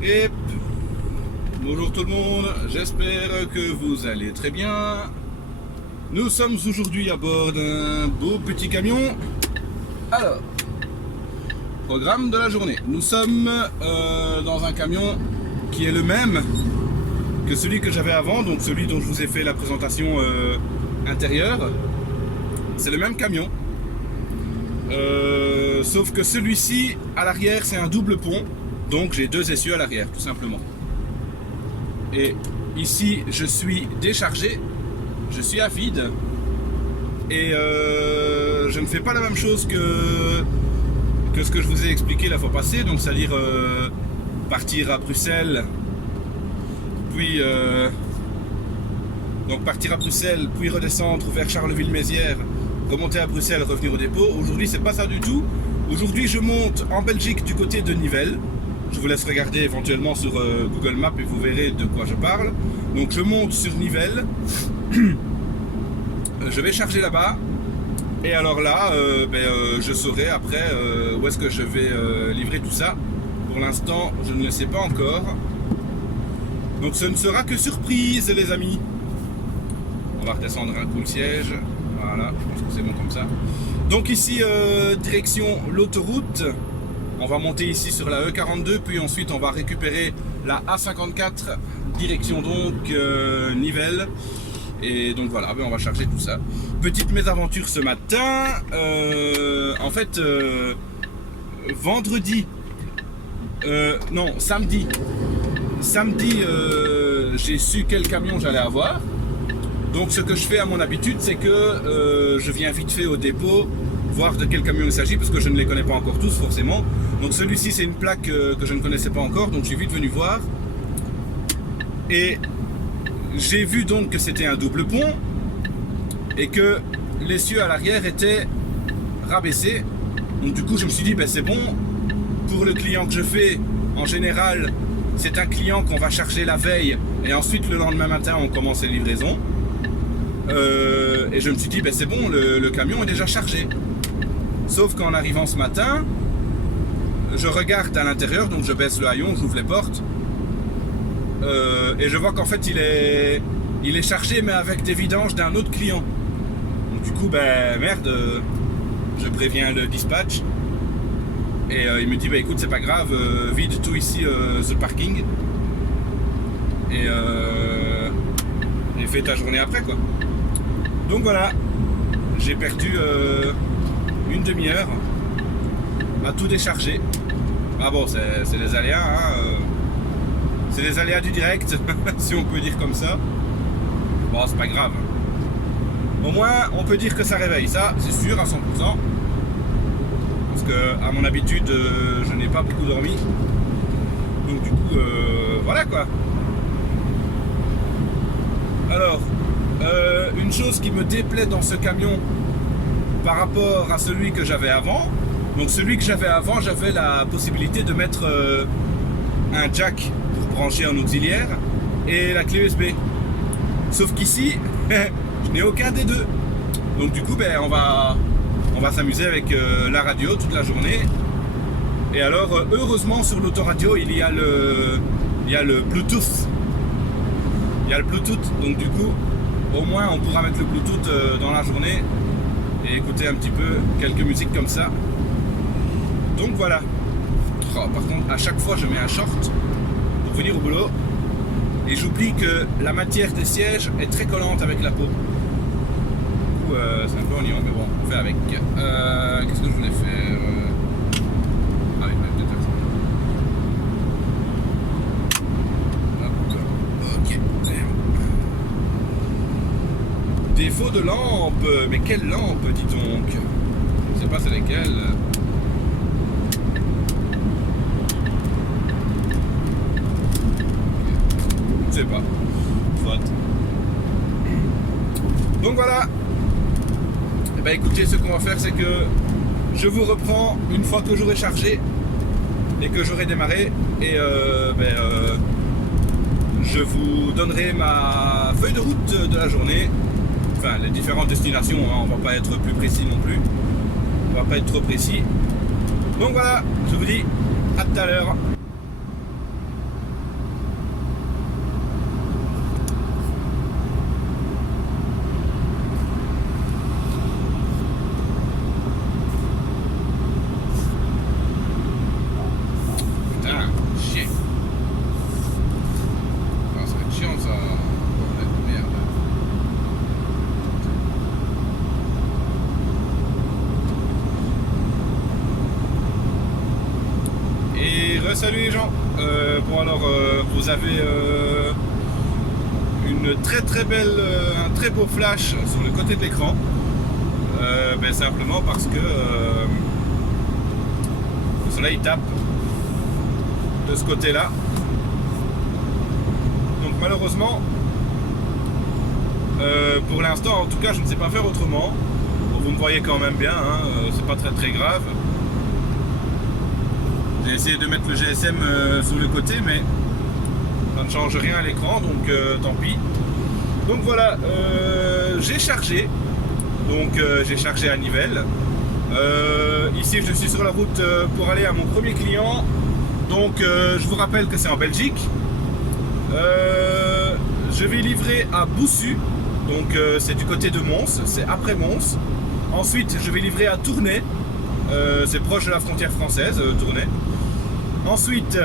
Et bonjour tout le monde, j'espère que vous allez très bien. Nous sommes aujourd'hui à bord d'un beau petit camion. Alors, programme de la journée. Nous sommes dans un camion qui est le même que celui que j'avais avant, donc celui dont je vous ai fait la présentation intérieure. C'est le même camion. Sauf que celui-ci, à l'arrière, c'est un double pont. Donc j'ai deux essieux à l'arrière, tout simplement. Et ici, je suis déchargé. Je suis à vide. Et je ne fais pas la même chose que ce que je vous ai expliqué la fois passée. Donc c'est-à-dire partir à Bruxelles. Puis partir à Bruxelles, puis redescendre vers Charleville-Mézières, remonter à Bruxelles, revenir au dépôt. Aujourd'hui, c'est pas ça du tout. Aujourd'hui, je monte en Belgique du côté de Nivelles. Je vous laisse regarder éventuellement sur Google Maps et vous verrez de quoi je parle. Donc je monte sur Nivelles. Je vais charger là-bas. Et alors là, je saurai après où est-ce que je vais livrer tout ça. Pour l'instant, je ne le sais pas encore. Donc ce ne sera que surprise, les amis. On va redescendre un coup le siège. Voilà, je pense que c'est bon comme ça. Donc ici, direction l'autoroute. On va monter ici sur la E42, puis ensuite on va récupérer la A54, direction donc Nivelles. Et donc voilà, on va charger tout ça. Petite mésaventure ce matin. En fait, samedi. Samedi, j'ai su quel camion j'allais avoir. Donc ce que je fais à mon habitude, c'est que je viens vite fait au dépôt, voir de quel camion il s'agit, parce que je ne les connais pas encore tous forcément. Donc celui-ci, c'est une plaque que je ne connaissais pas encore, donc je suis vite venu voir. Et j'ai vu donc que c'était un double pont et que l'essieu à l'arrière était rabaissé. Donc du coup, je me suis dit, c'est bon. Pour le client que je fais, en général, c'est un client qu'on va charger la veille et ensuite le lendemain matin, on commence les livraisons. Et je me suis dit, c'est bon, le camion est déjà chargé. Sauf qu'en arrivant ce matin, je regarde à l'intérieur, donc je baisse le haillon, j'ouvre les portes, et je vois qu'en fait il est chargé, mais avec des vidanges d'un autre client. Donc du coup, merde, je préviens le dispatch, et il me dit, écoute, c'est pas grave, vide tout ici sur le parking, et fais ta journée après, quoi. Donc voilà, j'ai perdu une demi-heure à tout décharger. Ah bon, c'est les aléas, hein, c'est les aléas du direct, si on peut dire comme ça. Bon, c'est pas grave. Au moins, on peut dire que ça réveille, ça, c'est sûr, à 100%. Parce que, à mon habitude, je n'ai pas beaucoup dormi. Donc du coup, voilà quoi. Alors, une chose qui me déplaît dans ce camion par rapport à celui que j'avais avant. Donc celui que j'avais avant, j'avais la possibilité de mettre un jack pour brancher en auxiliaire et la clé USB. Sauf qu'ici, je n'ai aucun des deux. Donc du coup, on va s'amuser avec la radio toute la journée. Et alors, heureusement, sur l'autoradio, il y a le Bluetooth. Il y a le Bluetooth, donc du coup, au moins on pourra mettre le Bluetooth dans la journée et écouter un petit peu quelques musiques comme ça. Donc voilà. Oh, par contre, à chaque fois je mets un short pour venir au boulot et j'oublie que la matière des sièges est très collante avec la peau. Du coup, c'est un peu ennuyant, mais bon, on fait avec. Qu'est-ce que je voulais faire peut-être. Ok. Défaut de lampe, mais quelle lampe, dis donc? Je sais pas c'est lesquelles. Je sais pas. Faute. Donc voilà. Écoutez, ce qu'on va faire, c'est que je vous reprends une fois que j'aurai chargé et que j'aurai démarré. Et je vous donnerai ma feuille de route de la journée. Enfin, les différentes destinations, hein, on va pas être plus précis non plus. On va pas être trop précis. Donc voilà, je vous dis à tout à l'heure. salut les gens. Bon alors vous avez une très belle, un très beau flash sur le côté de l'écran. Simplement parce que le soleil tape de ce côté-là. Donc malheureusement, pour l'instant en tout cas, je ne sais pas faire autrement. Bon, vous me voyez quand même bien, hein, c'est pas très grave. J'ai essayé de mettre le GSM sur le côté, mais ça ne change rien à l'écran, donc tant pis. Donc voilà, j'ai chargé. Donc j'ai chargé à Nivelles. Ici je suis sur la route pour aller à mon premier client. Donc je vous rappelle que c'est en Belgique. Je vais livrer à Boussu. Donc c'est du côté de Mons, c'est après Mons. Ensuite je vais livrer à Tournai. C'est proche de la frontière française, Tournai. Ensuite,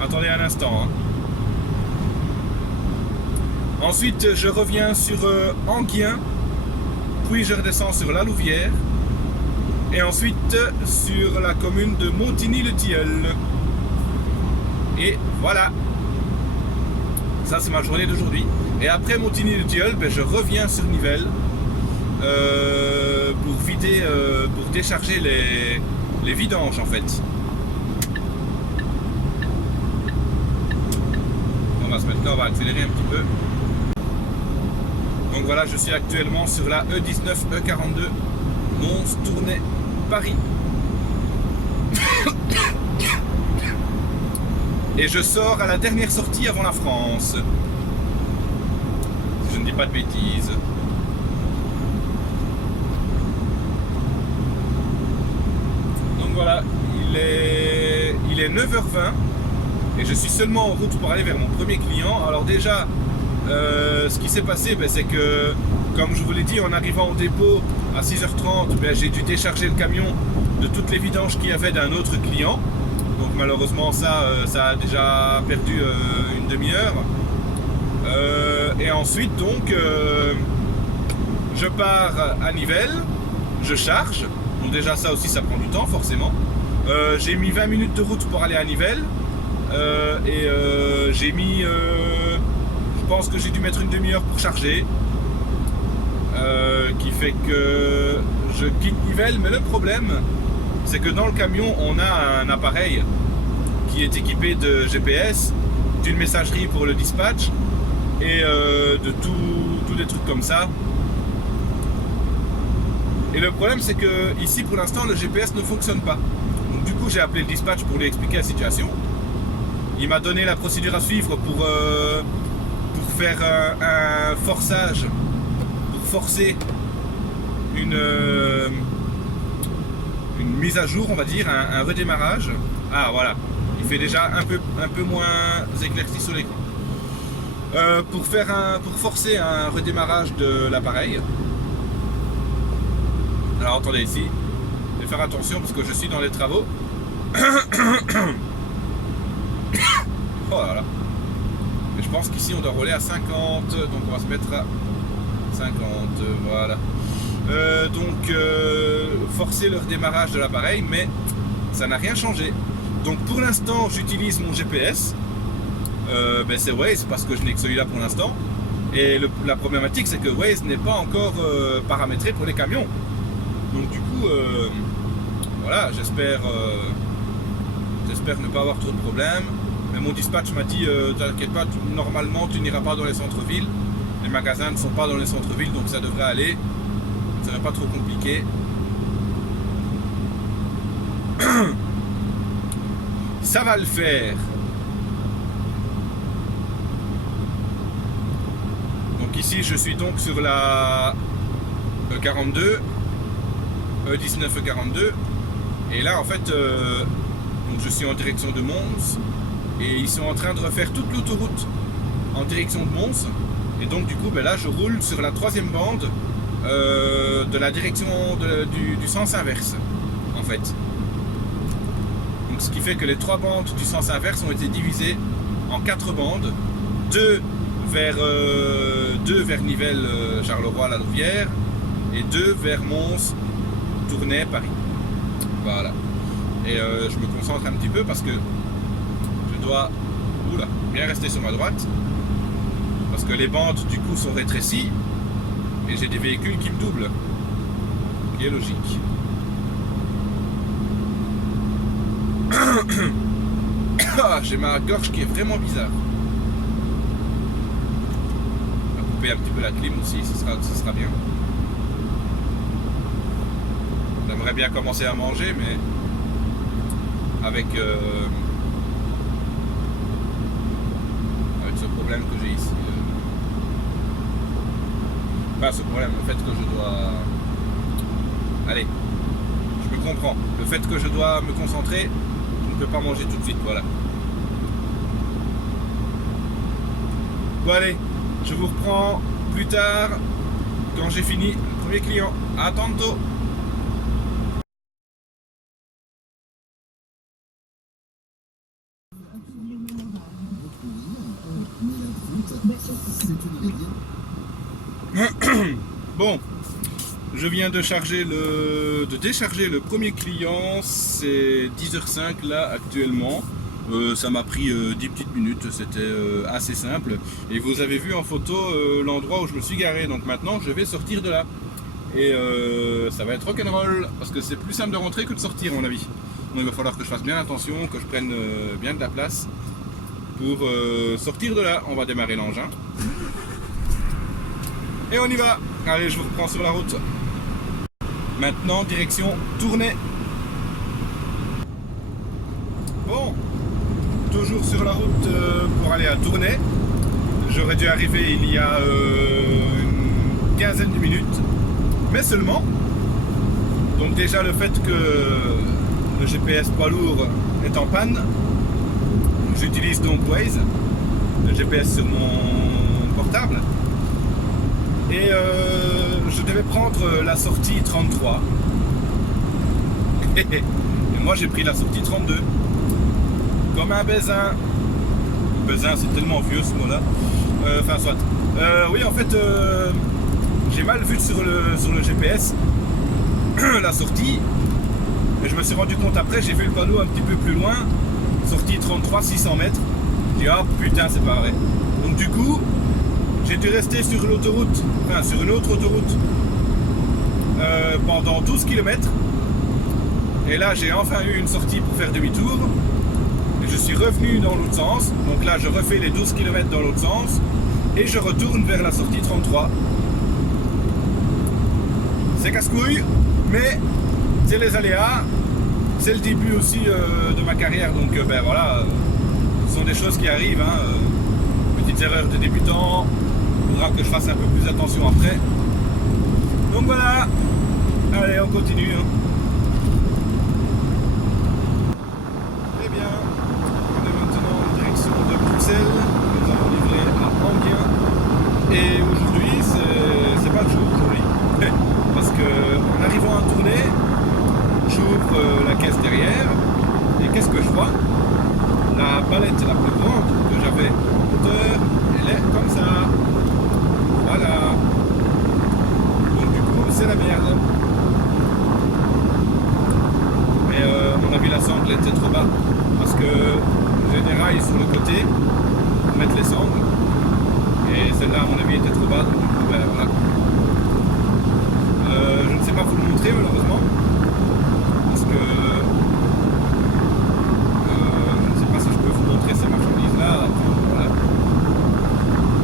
attendez un instant. Hein. Ensuite je reviens sur Anguien. Puis je redescends sur la Louvière et ensuite sur la commune de Montigny-le-Tilleul. Et voilà, ça c'est ma journée d'aujourd'hui. Et après Montigny-le-Tilleul, je reviens sur Nivelles pour vider, pour décharger les vidanges en fait. On va se mettre là, on va accélérer un petit peu. Donc voilà, je suis actuellement sur la E19, E42, Mons, Tournai, Paris. Et je sors à la dernière sortie avant la France. Si je ne dis pas de bêtises. Donc voilà, il est 9h20 et je suis seulement en route pour aller vers mon premier client. Alors déjà, ce qui s'est passé, c'est que, comme je vous l'ai dit, en arrivant au dépôt à 6h30, j'ai dû décharger le camion de toutes les vidanges qu'il y avait d'un autre client. Donc malheureusement ça a déjà perdu une demi-heure. Et ensuite donc je pars à Nivelles, je charge. Donc déjà ça aussi ça prend du temps forcément. J'ai mis 20 minutes de route pour aller à Nivelles. Et j'ai mis... je pense que j'ai dû mettre une demi-heure pour charger, qui fait que je quitte Nivelles. Mais le problème, c'est que dans le camion, on a un appareil qui est équipé de GPS, d'une messagerie pour le dispatch et de tous des trucs comme ça. Et le problème, c'est que ici, pour l'instant, le GPS ne fonctionne pas. Donc du coup, j'ai appelé le dispatch pour lui expliquer la situation. Il m'a donné la procédure à suivre pour faire un forçage, pour forcer une mise à jour, on va dire, un redémarrage. Ah voilà, il fait déjà un peu moins éclairci sur l'écran. Pour forcer un redémarrage de l'appareil. Alors attendez ici, je vais faire attention parce que je suis dans les travaux. Oh là là. Et je pense qu'ici on doit rouler à 50, donc on va se mettre à 50, voilà. Forcer le redémarrage de l'appareil, mais ça n'a rien changé. Donc pour l'instant j'utilise mon GPS, c'est Waze parce que je n'ai que celui-là pour l'instant. Et la problématique c'est que Waze n'est pas encore paramétré pour les camions. Donc du coup, voilà, j'espère ne pas avoir trop de problèmes. Mais mon dispatch m'a dit, t'inquiète pas, normalement tu n'iras pas dans les centres-villes. Les magasins ne sont pas dans les centres-villes, donc ça devrait aller. Ça ne serait pas trop compliqué. Ça va le faire. Donc ici je suis donc sur la E42, E19 E42. Et là en fait, donc je suis en direction de Mons. Et ils sont en train de refaire toute l'autoroute en direction de Mons. Et donc du coup là je roule sur la troisième bande de la direction du sens inverse en fait. Donc ce qui fait que les trois bandes du sens inverse ont été divisées en 4 bandes, 2 vers Nivelles, Charleroi, la Louvière, et 2 vers Mons, Tournai, Paris. Voilà. Et je me concentre un petit peu parce que dois bien rester sur ma droite. Parce que les bandes du coup sont rétrécies. Et j'ai des véhicules qui me doublent. Ce qui est logique. J'ai ma gorge qui est vraiment bizarre. On va couper un petit peu la clim aussi, ce sera bien. J'aimerais bien commencer à manger, mais avec ce problème que j'ai ici. Enfin, ce problème, le fait que je dois... Allez, je me comprends. Le fait que je dois me concentrer, je ne peux pas manger tout de suite, voilà. Bon allez, je vous reprends plus tard quand j'ai fini le premier client. À tantôt. Bon, je viens de décharger le premier client, c'est 10h05 là actuellement. Ça m'a pris 10 petites minutes, c'était assez simple. Et vous avez vu en photo l'endroit où je me suis garé, donc maintenant je vais sortir de là. Et ça va être rock'n'roll, parce que c'est plus simple de rentrer que de sortir à mon avis. Donc il va falloir que je fasse bien attention, que je prenne bien de la place pour sortir de là. On va démarrer l'engin. Et on y va. Allez, je vous reprends sur la route. Maintenant, direction Tournai. Bon, toujours sur la route pour aller à Tournai. J'aurais dû arriver il y a une quinzaine de minutes, mais seulement. Donc déjà le fait que le GPS poids lourd est en panne, j'utilise donc Waze, le GPS sur mon portable. Et je devais prendre la sortie 33. Et moi j'ai pris la sortie 32. Comme un baisin. Baisin, c'est tellement vieux ce mot-là. Enfin, soit. Oui, en fait, j'ai mal vu sur le GPS la sortie. Et je me suis rendu compte après, j'ai vu le panneau un petit peu plus loin. Sortie 33, 600 mètres. J'ai dit, ah putain, c'est pas vrai. Donc du coup, j'ai dû rester sur l'autoroute, enfin sur une autre autoroute pendant 12 km. Et là j'ai enfin eu une sortie pour faire demi-tour. Et je suis revenu dans l'autre sens. Donc là je refais les 12 km dans l'autre sens. Et je retourne vers la sortie 33. C'est casse-couille, mais c'est les aléas. C'est le début aussi de ma carrière. Donc ben voilà, ce sont des choses qui arrivent. Hein, petites erreurs de débutant. Il faudra que je fasse un peu plus attention après. Donc voilà. Allez, on continue. Hein. Eh bien, on est maintenant en direction de Bruxelles. Nous allons livrer à Enghien. Et aujourd'hui, c'est pas le jour aujourd'hui. Parce que en arrivant à Tournai, j'ouvre la caisse derrière. Et qu'est-ce que je vois? La palette la plus grande que j'avais en hauteur, elle est comme ça. Voilà. Donc du coup, c'est la merde. Mais à mon avis, la sangle était trop bas. Parce que j'ai des rails sur le côté pour mettre les sangles. Et celle-là, à mon avis, était trop bas. Donc du coup, ben voilà. Je ne sais pas vous le montrer malheureusement. Parce que je ne sais pas si je peux vous montrer ces marchandises-là. Voilà.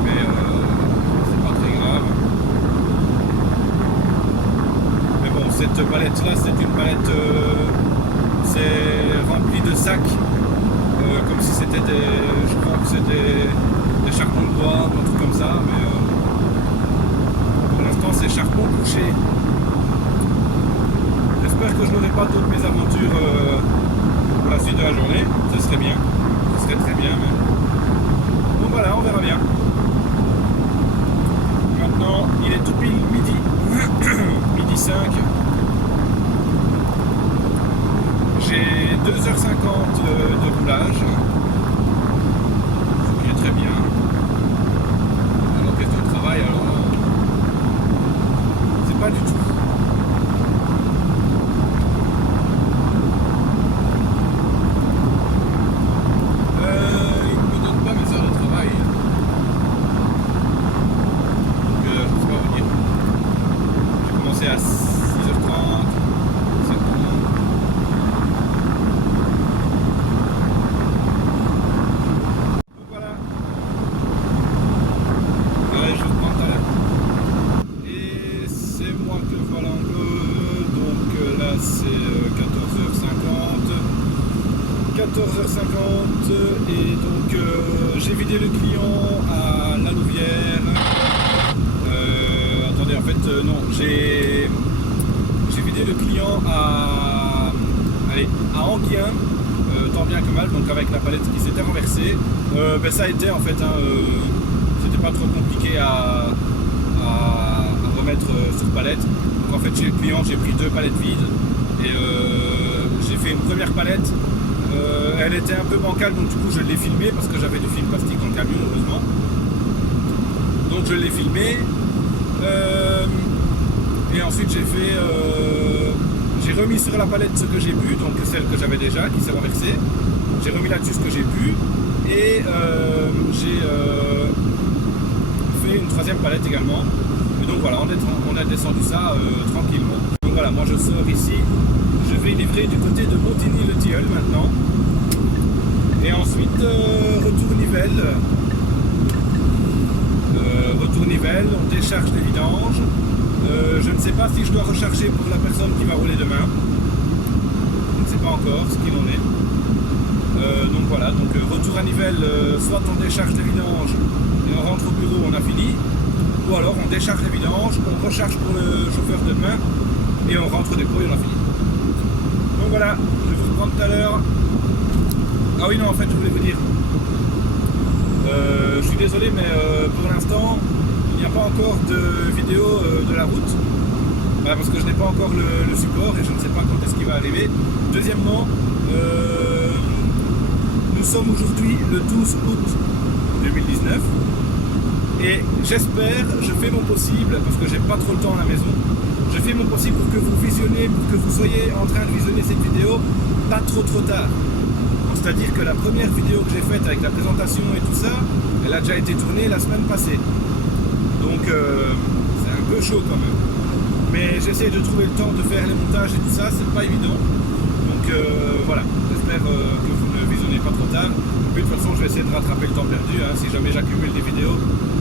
Mais c'est pas très grave. Mais bon, cette palette-là, c'est une palette, c'est rempli de sacs, comme si c'était je crois que c'était des charbons de bois, un truc comme ça, mais pour l'instant c'est charbon couché. J'espère que je n'aurai pas d'autres mésaventures pour la suite de la journée, ce serait bien, ce serait très bien même. Donc voilà, on verra bien. Maintenant, il est tout pile midi, midi 5. J'ai 2h50 de roulage, ce qui est très bien. Alors question de travail, alors là, c'est pas du tout. 14h50 et donc j'ai vidé le client à La Louvière. Attendez, en fait, non, j'ai vidé le client à Anguien, tant bien que mal, donc avec la palette qui s'était renversée. Ça a été en fait, c'était pas trop compliqué à remettre sur palette. Donc en fait, chez le client, j'ai pris 2 palettes vides et j'ai fait une première palette. Elle était un peu bancale, donc du coup je l'ai filmée parce que j'avais du film plastique dans le camion, heureusement. Donc je l'ai filmé. Et ensuite j'ai remis sur la palette ce que j'ai pu, donc celle que j'avais déjà, qui s'est renversée. J'ai remis là-dessus ce que j'ai pu. Et j'ai fait une 3e palette également. Et donc voilà, on a descendu ça tranquillement. Donc voilà, moi je sors ici. Je vais livrer du côté de Montigny-le-Tilleul maintenant. Et ensuite, retour Nivelles. On décharge les vidanges. Je ne sais pas si je dois recharger pour la personne qui va rouler demain. Je ne sais pas encore ce qu'il en est. Donc voilà, donc retour à Nivelles, soit on décharge les vidanges et on rentre au bureau, on a fini. Ou alors on décharge les vidanges, on recharge pour le chauffeur de demain et on rentre au dépôt et on a fini. Donc voilà, je vais vous reprendre tout à l'heure. Ah oui, non, en fait, je voulais vous dire. Je suis désolé, mais pour l'instant, il n'y a pas encore de vidéo de la route. Voilà, parce que je n'ai pas encore le support et je ne sais pas quand est-ce qu'il va arriver. Deuxièmement, nous sommes aujourd'hui le 12 août 2019. Et j'espère, je fais mon possible, parce que j'ai pas trop le temps à la maison, je fais mon possible pour que vous visionnez, pour que vous soyez en train de visionner cette vidéo pas trop tard. C'est-à-dire que la première vidéo que j'ai faite avec la présentation et tout ça, elle a déjà été tournée la semaine passée. Donc c'est un peu chaud quand même. Mais j'essaie de trouver le temps de faire les montages et tout ça, c'est pas évident. Donc voilà, j'espère que vous ne visionnez pas trop tard. De toute façon, je vais essayer de rattraper le temps perdu. Si jamais j'accumule des vidéos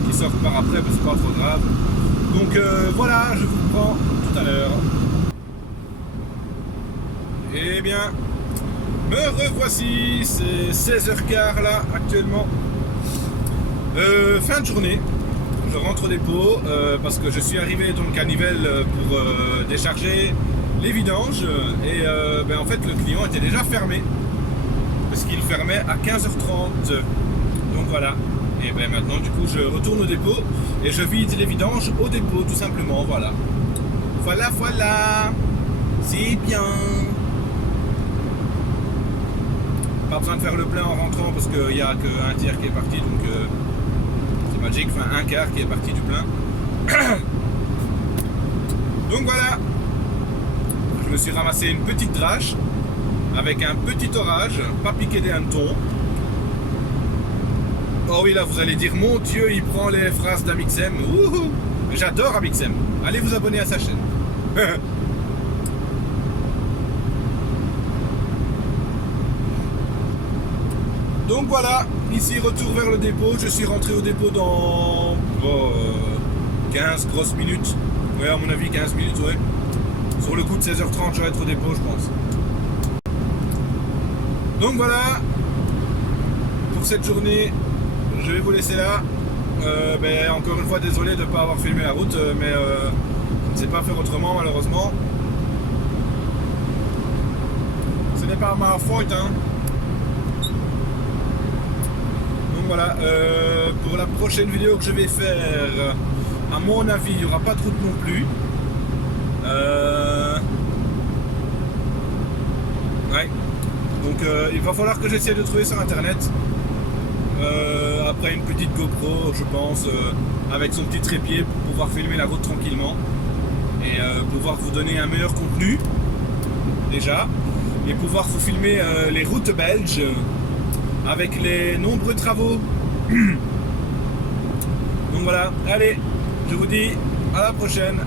qui sortent par après, c'est pas trop grave. Donc voilà, je vous prends tout à l'heure. Eh bien, me revoici, c'est 16h15 là actuellement. Fin de journée, je rentre au dépôt parce que je suis arrivé donc à Nivelles pour décharger les vidanges et en fait le client était déjà fermé parce qu'il fermait à 15h30. Donc voilà, et maintenant du coup je retourne au dépôt et je vide les vidanges au dépôt tout simplement. Voilà, c'est bien. Pas besoin de faire le plein en rentrant parce qu'il n'y a qu'un tiers qui est parti, donc c'est magique, enfin un quart qui est parti du plein. Donc voilà, je me suis ramassé une petite drache avec un petit orage, pas piqué des hannetons. Oh oui, là vous allez dire, mon Dieu, il prend les phrases d'Amixem. J'adore Amixem, allez vous abonner à sa chaîne. Donc voilà, ici retour vers le dépôt, je suis rentré au dépôt dans 15 grosses minutes. Ouais, à mon avis 15 minutes, ouais. Sur le coup de 16h30, je vais être au dépôt, je pense. Donc voilà, pour cette journée, je vais vous laisser là. Encore une fois, désolé de ne pas avoir filmé la route, mais je ne sais pas faire autrement malheureusement. Ce n'est pas ma faute, hein. Voilà, pour la prochaine vidéo que je vais faire, à mon avis, il n'y aura pas de route non plus. Ouais. Donc il va falloir que j'essaie de trouver sur internet. Après une petite GoPro, je pense, avec son petit trépied pour pouvoir filmer la route tranquillement. Et pouvoir vous donner un meilleur contenu, déjà. Et pouvoir vous filmer les routes belges. Avec les nombreux travaux. Donc voilà, allez, je vous dis à la prochaine.